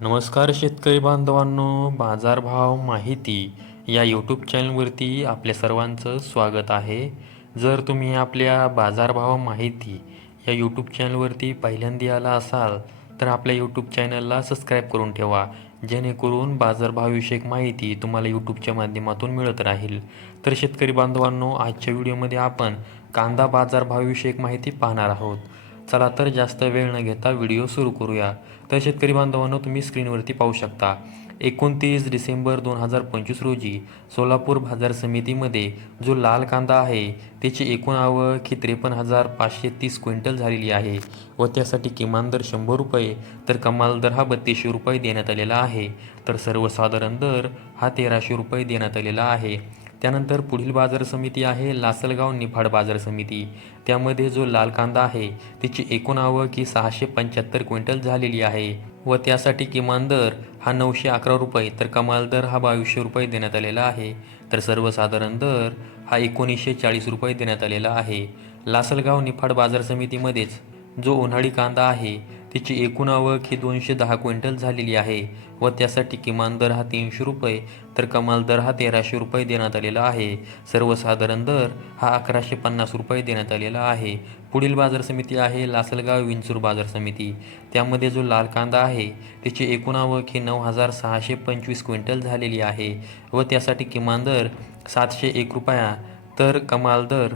नमस्कार शेतकरी बांधवांनो बाजारभाव माहिती या यूट्यूब चॅनलवरती आपल्या सर्वांचं स्वागत आहे. जर तुम्ही आपल्या बाजारभाव माहिती या यूट्यूब चॅनलवरती पहिल्यांदा आला असाल तर आपल्या यूट्यूब चॅनलला सबस्क्राईब करून ठेवा जेणेकरून बाजारभावविषयक माहिती तुम्हाला यूट्यूबच्या माध्यमातून मिळत राहील. तर शेतकरी बांधवांनो आजच्या व्हिडिओमध्ये आपण कांदा बाजारभावविषयक माहिती पाहणार आहोत. चला तर जास्त वेळ न घेता व्हिडिओ सुरू करूया. तर शेतकरी बांधवांनो तुम्ही स्क्रीनवरती पाहू शकता. एकोणतीस डिसेंबर दोन हजार पंचवीस रोजी सोलापूर बाजार समितीमध्ये जो लाल कांदा आहे त्याची एकूण आवक ही त्रेपन्न हजार पाचशे तीस क्विंटल झालेली आहे व त्यासाठी किमान दर शंभर रुपये तर कमाल दर हा बत्तीसशे रुपये देण्यात आलेला आहे. तर सर्वसाधारण दर हा तेराशे रुपये देण्यात आलेला आहे. त्यानंतर पुढील बाजार समिती आहे लासलगाव निफाड बाजार समिती. त्यामध्ये जो लाल कांदा आहे त्याची एकूण आवक ही सहाशे पंच्याहत्तर क्विंटल झालेली आहे व त्यासाठी किमान दर हा नऊशे अकरा रुपये तर कमाल दर हा बावीसशे रुपये देण्यात आलेला आहे. तर सर्वसाधारण दर हा एकोणीसशे चाळीस रुपये देण्यात आलेला आहे. लासलगाव निफाड बाजार समितीमध्येच जो उन्हाळी कांदा आहे तिची एकूण आवक ही दोनशे दहा क्विंटल झालेली आहे व त्यासाठी किमान दर हा तीनशे रुपये तर कमाल दर हा तेराशे रुपये देण्यात आलेला आहे. सर्वसाधारण दर हा अकराशे पन्नास रुपये देण्यात आलेला आहे. पुढील बाजार समिती आहे लासलगाव विंचूर बाजार समिती. त्यामध्ये जो लाल कांदा आहे त्याची एकूण आवक ही नऊ हजार सहाशे पंचवीस क्विंटल झालेली आहे व त्यासाठी किमान दर सातशे एक रुपया तर कमाल दर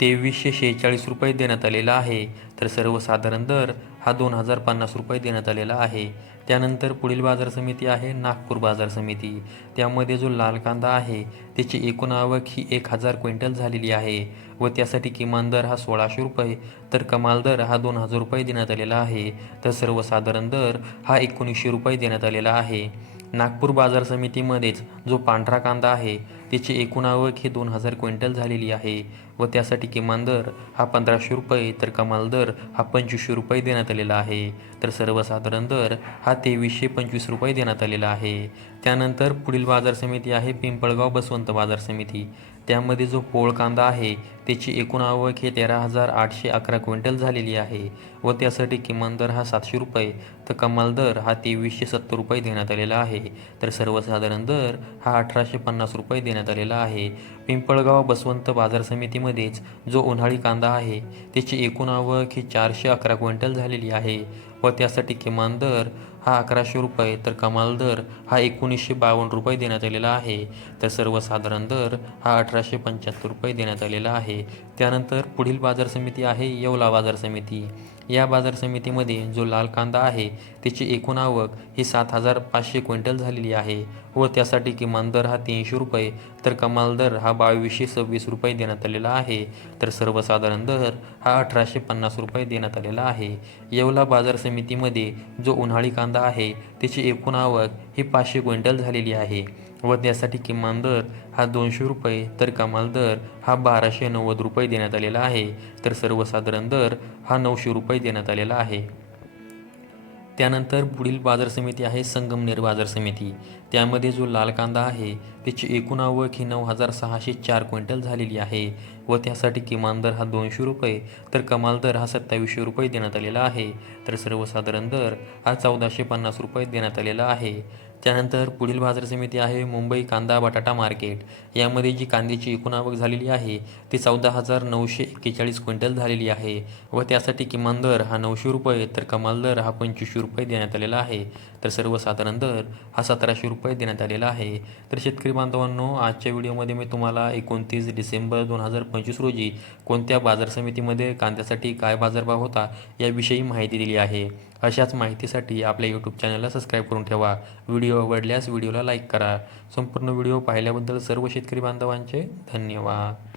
तेवीसशे शेहेचाळीस रुपये देण्यात आलेला आहे. तर सर्वसाधारण दर हा दोन हजार पन्नास रुपये देण्यात आलेला आहे. त्यानंतर पुढील बाजार समिती आहे नागपूर बाजार समिती. त्यामध्ये जो लाल कांदा आहे त्याची एकूण आवक ही एक हजार क्विंटल झालेली आहे व त्यासाठी किमान दर हा सोळाशे रुपये. तर कमाल दर हा दोन हजार रुपये देण्यात आलेला आहे. तर सर्वसाधारण दर हा एकोणीसशे रुपये देण्यात आलेला आहे. नागपूर बाजार समितीमध्येच जो पांढरा कांदा आहे त्याची एकूण आवक ही दोन हजार क्विंटल झालेली आहे व त्यासाठी किमान दर हा पंधराशे रुपये तर कमाल दर हा पंचवीसशे रुपये देण्यात आलेला आहे. तर सर्वसाधारण दर हा तेवीसशे पंचवीस रुपये देण्यात आलेला आहे. त्यानंतर पुढील बाजार समिती आहे पिंपळगाव बसवंत बाजार समिती. त्यामध्ये जो पोळ कांदा आहे त्याची एकूण आवक हे तेरा हजार आठशे अकरा क्विंटल झालेली आहे व त्यासाठी किमान दर हा सातशे रुपये तर कमाल दर हा तेवीसशे सत्तर रुपये देण्यात आलेला आहे. तर सर्वसाधारण दर हा अठराशे पन्नास रुपये देण्यात आलेला आहे. पिंपळगाव बसवंत बाजार समितीमध्येच जो उन्हाळी कांदा आहे त्याची एकूण आवक ही चारशे अकरा क्विंटल झालेली आहे व त्यासाठी किमान दर हा अकराशे रुपये तर कमाल दर हा एकोणीसशे बावन्न रुपये देण्यात आलेला आहे. तर सर्वसाधारण दर हा अठराशे पंच्याहत्तर रुपये देण्यात आलेला आहे. त्यानंतर पुढील बाजार समिती आहे येवला बाजार समिती. या बाजार समितीमध्ये जो लाल कांदा आहे त्याची एकूण आवक ही सात हजार पाचशे क्विंटल झालेली आहे व त्यासाठी किमान दर हा तीनशे रुपये. तर कमाल दर हा बावीसशे सव्वीस रुपये देण्यात आलेला आहे. तर सर्वसाधारण दर हा अठराशे पन्नास रुपये देण्यात आलेला आहे. येवला बाजार समितीमध्ये जो उन्हाळी कांदा आहे त्याची एकूण आवक ही पाचशे क्विंटल झालेली आहे. व त्यासाठी किमान दर हा दोनशे रुपये तर कमाल दर हा बाराशे नव्वद रुपये देण्यात आलेला आहे. तर सर्वसाधारण दर हा नऊशे रुपये देण्यात आलेला आहे. त्यानंतर पुढील बाजार समिती आहे संगमनेर बाजार समिती. त्यामध्ये जो लाल कांदा आहे त्याची एकूण आवक ही नऊ हजार सहाशे चार क्विंटल झालेली आहे. व त्यासाठी किमान दर हा दोनशे रुपये तर कमाल दर हा सत्तावीसशे रुपये देण्यात आलेला आहे. तर सर्वसाधारण दर हा चौदाशे पन्नास रुपये देण्यात आलेला आहे. त्यानंतर पुढील बाजार समिती आहे मुंबई कांदा बटाटा मार्केट. यामध्ये जी कांद्याची एकूण आवक झालेली आहे ती चौदा हजार नऊशे एक्केचाळीस क्विंटल झालेली आहे व त्यासाठी किमान दर हा नऊशे रुपये तर कमाल दर हा पंचवीसशे रुपये देण्यात आलेला आहे. तर सर्वसाधारण दर हा सतराशे रुपये देण्यात आलेला आहे. तर शेतकरी बांधवांनो आजच्या व्हिडिओमध्ये मी तुम्हाला एकोणतीस डिसेंबर दोन हजार पंचवीस रोजी कोणत्या बाजार समितीमध्ये कांद्यासाठी काय बाजारभाव होता याविषयी माहिती दिली आहे. अशाच माहितीसाठी आपल्या यूट्यूब चॅनलला सबस्क्राईब करून ठेवा. व्हिडिओ आवडल्यास व्हिडिओला लाईक करा. संपूर्ण व्हिडिओ पाहिल्याबद्दल सर्व शेतकरी बांधवांचे धन्यवाद.